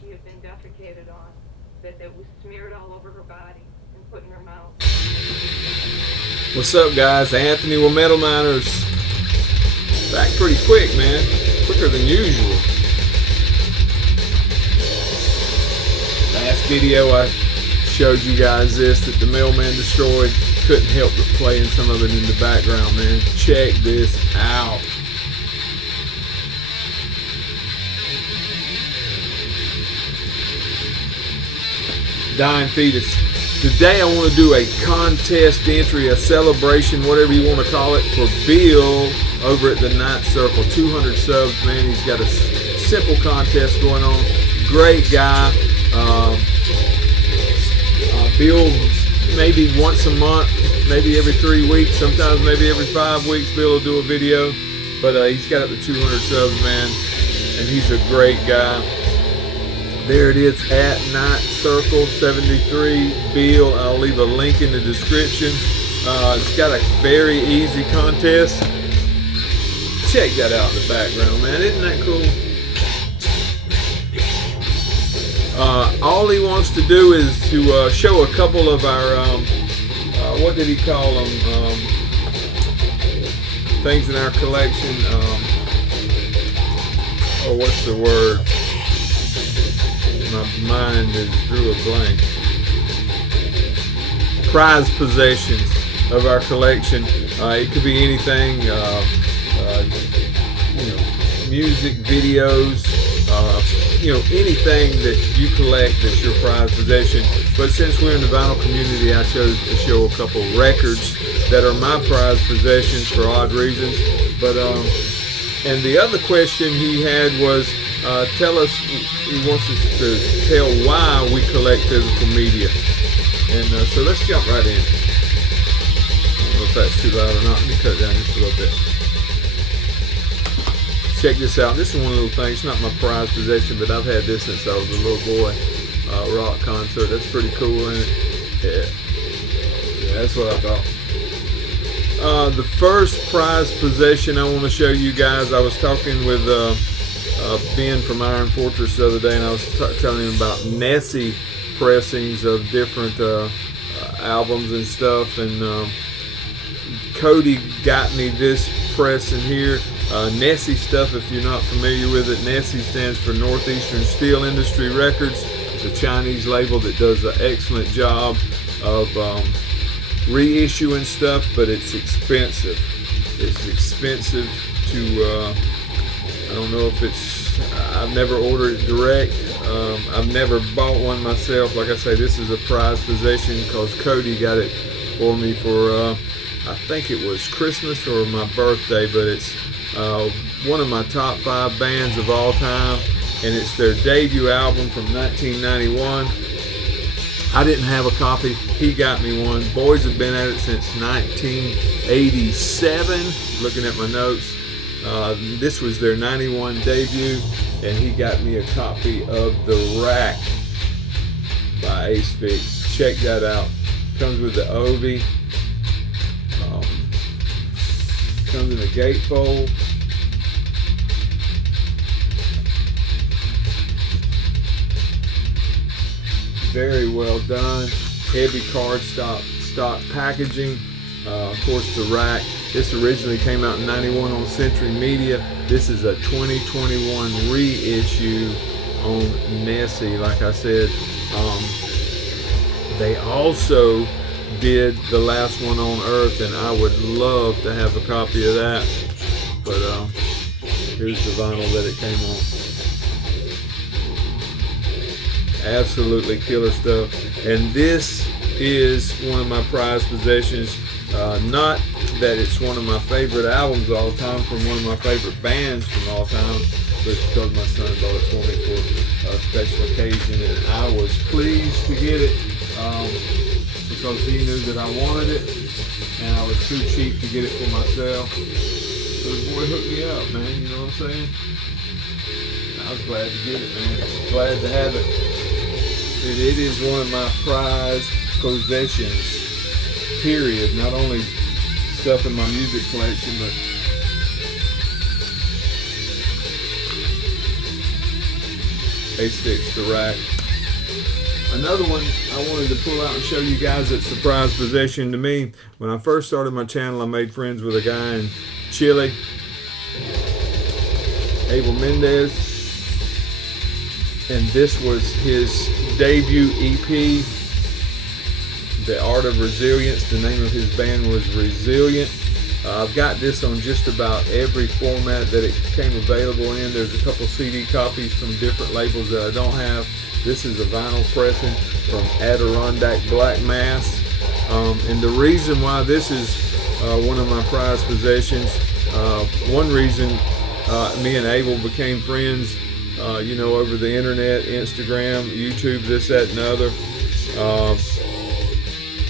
she had been defecated on, that was smeared all over her body and put in her mouth. What's up, guys? Anthony with Metal Miners. Back pretty quick, man. Quicker than usual. Last video I showed you guys this that the mailman destroyed. Couldn't help but playing some of it in the background, man. Check this out. Dying Fetus. Today I want to do a contest entry, a celebration, whatever you want to call it, for Bill over at the Ninth Circle. 200 subs, man. He's got a simple contest going on. Great guy. Bill, maybe once a month, maybe every 3 weeks, sometimes maybe every 5 weeks, Bill will do a video. But he's got up to 200 subs, man, and he's a great guy. There it is at Ninth Circle 73 Bill. I'll leave a link in the description. It's got a very easy contest. Check that out in the background, man. Isn't that cool? All he wants to do is to show a couple of our, what did he call them? Things in our collection. What's the word? My mind drew a blank. Prize possessions of our collection. It could be anything, music, videos, anything that you collect that's your prized possession. But since we're in the vinyl community, I chose to show a couple records that are my prized possessions for odd reasons. But and the other question he had was, he wants us to tell why we collect physical media. And so let's jump right in. I don't know if that's too loud or not. Let me cut it down just a little bit. Check this out. This is one little thing. It's not my prized possession, but I've had this since I was a little boy. Rock concert. That's pretty cool, isn't it? Yeah, that's what I thought. The first prized possession I want to show you guys, I was talking with Ben from Iron Fortress the other day, and I was telling him about Nessie pressings of different albums and stuff, and Cody got me this press in here. Nessie stuff, if you're not familiar with it, Nessie stands for Northeastern Steel Industry Records. It's a Chinese label that does an excellent job of reissuing stuff, but it's expensive. It's expensive to I don't know if it's, I've never ordered it direct. I've never bought one myself. Like I say, this is a prized possession because Cody got it for me for, I think it was Christmas or my birthday, but it's one of my top 5 bands of all time, and it's their debut album from 1991. I didn't have a copy. He got me one. Boys have been at it since 1987. Looking at my notes. This was their 91 debut, and he got me a copy of The Rack by Asphyx. Check that out. Comes with the Ovi. Comes in a gatefold. Very well done. Heavy cardstock packaging. Of course, the Rack. This originally came out in '91 on Century Media. This is a 2021 reissue on Nessie. Like I said, they also did the last one on Earth, and I would love to have a copy of that. But here's the vinyl that it came on. Absolutely killer stuff. And this is one of my prized possessions. Not that it's one of my favorite albums of all time from one of my favorite bands from all time, but it's because my son bought it for me for a special occasion, and I was pleased to get it because he knew that I wanted it, and I was too cheap to get it for myself. So the boy hooked me up, man, you know what I'm saying? I was glad to get it, man. Glad to have it. It is one of my prized possessions, period. Not only stuff in my music collection, but Asphyx the rack. Another one I wanted to pull out and show you guys that surprise possession to me. When I first started my channel, I made friends with a guy in Chile, Abel Mendez, and this was his debut EP, The Art of Resilience. The name of his band was Resilient. I've got this on just about every format that it came available in. There's a couple CD copies from different labels that I don't have. This is a vinyl pressing from Adirondack Black Mass. And the reason why this is one of my prized possessions, one reason me and Abel became friends, you know, over the internet, Instagram, YouTube, this, that, and the other.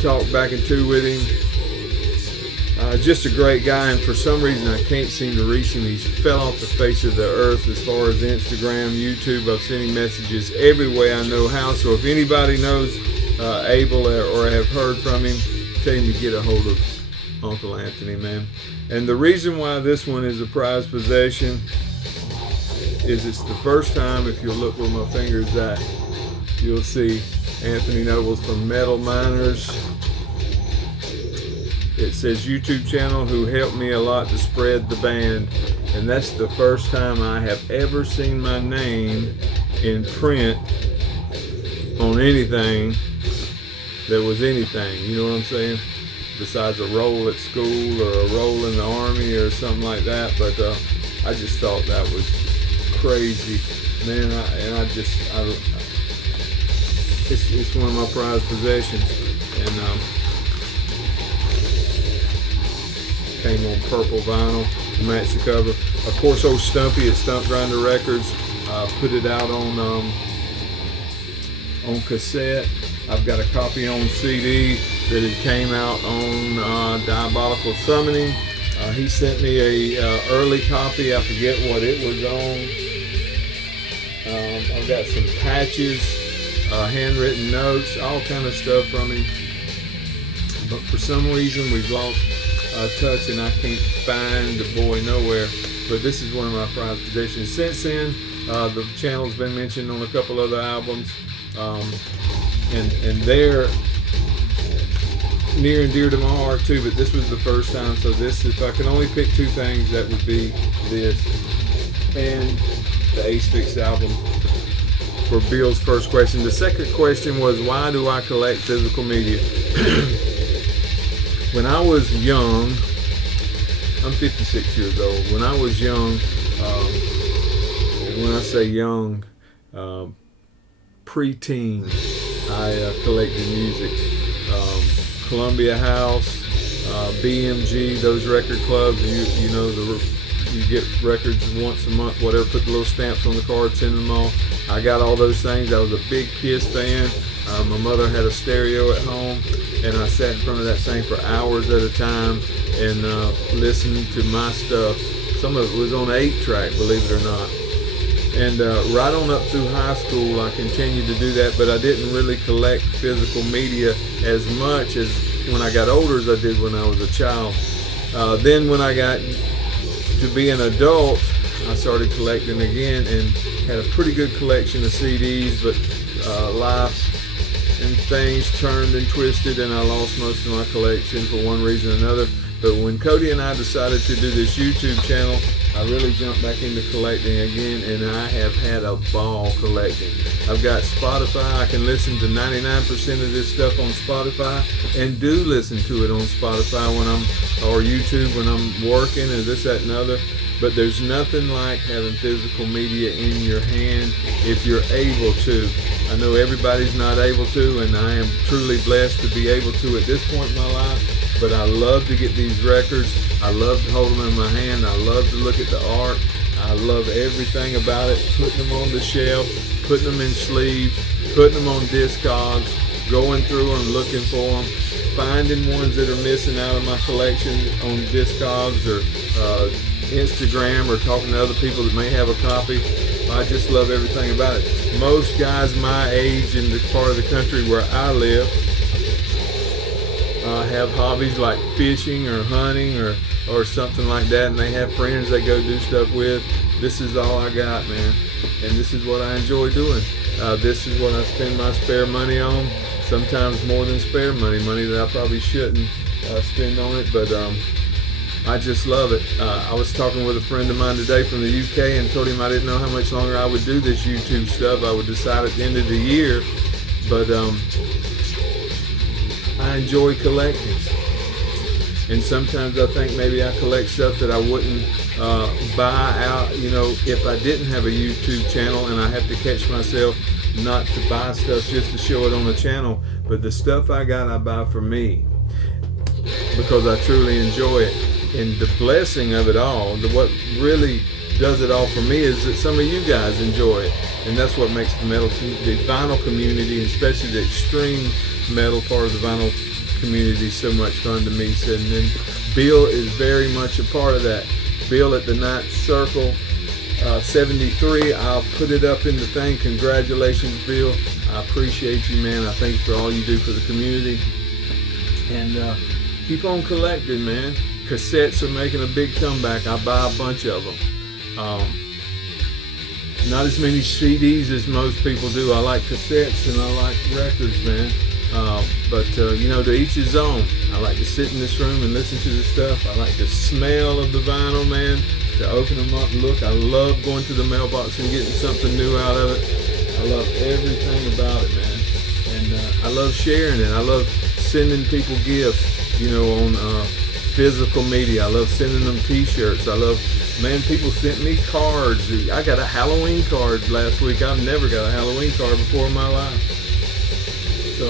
Talked back and two with him. Just a great guy, and for some reason I can't seem to reach him. He's fell off the face of the earth as far as Instagram, YouTube. I've sent him messages every way I know how. So if anybody knows Abel or have heard from him, tell him to get a hold of Uncle Anthony, man. And the reason why this one is a prized possession is it's the first time, if you'll look where my finger's at, you'll see Anthony Nobles from Metal Miners. It says YouTube channel, who helped me a lot to spread the band. And that's the first time I have ever seen my name in print on anything that was anything, you know what I'm saying? Besides a role at school or a role in the army or something like that. But I just thought that was crazy, man. It's one of my prized possessions, and came on purple vinyl to match the cover. Of course, old Stumpy at Stump Grinder Records put it out on cassette. I've got a copy on CD that it came out on Diabolical Summoning. He sent me a early copy. I forget what it was on. I've got some patches, handwritten notes, all kind of stuff from him. But for some reason we've lost touch, and I can't find the boy nowhere. But this is one of my prized possessions. Since then, the channel's been mentioned on a couple other albums, and they're near and dear to my heart too. But this was the first time, so this, if I can only pick two things, that would be this and the Asphyx album. For Bill's first question. The second question was, why do I collect physical media? When I was young, I'm 56 years old. When I was young, and when I say young, pre-teen, I collected music. Columbia House, BMG, those record clubs, you know, you get records once a month, whatever, put the little stamps on the card, send them all. I got all those things. I was a big Kiss fan. My mother had a stereo at home, and I sat in front of that thing for hours at a time and listened to my stuff. Some of it was on 8-track, believe it or not. And right on up through high school, I continued to do that, but I didn't really collect physical media as much as when I got older as I did when I was a child. Then when I got to be an adult, I started collecting again and had a pretty good collection of CDs, but life and things turned and twisted, and I lost most of my collection for one reason or another. But when Cody and I decided to do this YouTube channel, I really jumped back into collecting again, and I have had a ball collecting. I've got Spotify. I can listen to 99% of this stuff on Spotify, and do listen to it on Spotify or YouTube when I'm working or this, that, and other. But there's nothing like having physical media in your hand if you're able to. I know everybody's not able to, and I am truly blessed to be able to at this point in my life. But I love to get these records. I love to hold them in my hand. I love to look at the art. I love everything about it. Putting them on the shelf, putting them in sleeves, putting them on Discogs, going through them, looking for them, finding ones that are missing out of my collection on Discogs or Instagram, or talking to other people that may have a copy. I just love everything about it. Most guys my age in the part of the country where I live have hobbies like fishing or hunting or something like that, and they have friends they go do stuff with. This is all I got, man. and this is what I enjoy doing. This is what I spend my spare money on. Sometimes more than spare money that I probably shouldn't spend on it, but I just love it. I was talking with a friend of mine today from the UK and told him I didn't know how much longer I would do this YouTube stuff. I would decide at the end of the year, but I enjoy collecting. And sometimes I think maybe I collect stuff that I wouldn't buy out, you know, if I didn't have a YouTube channel, and I have to catch myself not to buy stuff just to show it on the channel. But the stuff I got, I buy for me because I truly enjoy it. And the blessing of it all, what really does it all for me, is that some of you guys enjoy it. And that's what makes the vinyl community, especially the extreme metal part of the vinyl community, so much fun to me. And then Bill is very much a part of that. Bill at the Ninth Circle 73, I'll put it up in the thing. Congratulations, Bill. I appreciate you, man. I thank you for all you do for the community. And keep on collecting, man. Cassettes are making a big comeback. I buy a bunch of them. Not as many CDs as most people do. I like cassettes and I like records, man. But you know, to each his own. I like to sit in this room and listen to the stuff. I like the smell of the vinyl, man. To open them up and look. I love going to the mailbox and getting something new out of it. I love everything about it, man. And I love sharing it. I love sending people gifts, you know, on physical media. I love sending them t-shirts. I love, man, people sent me cards. I got a Halloween card last week. I've never got a Halloween card before in my life. So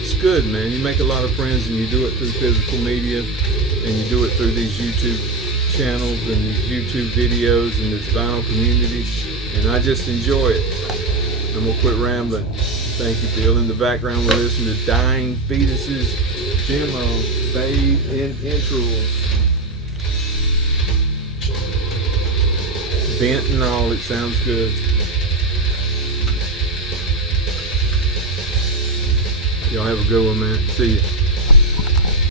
it's good, man. You make a lot of friends, and you do it through physical media, and you do it through these YouTube channels and these YouTube videos and this vinyl community, and I just enjoy it. I'm gonna quit rambling. Thank you, Bill. In the background, we're listening to Dying Fetus's demo, Bathe in Entrails. Bent and all, it sounds good. Y'all have a good one, man. See ya.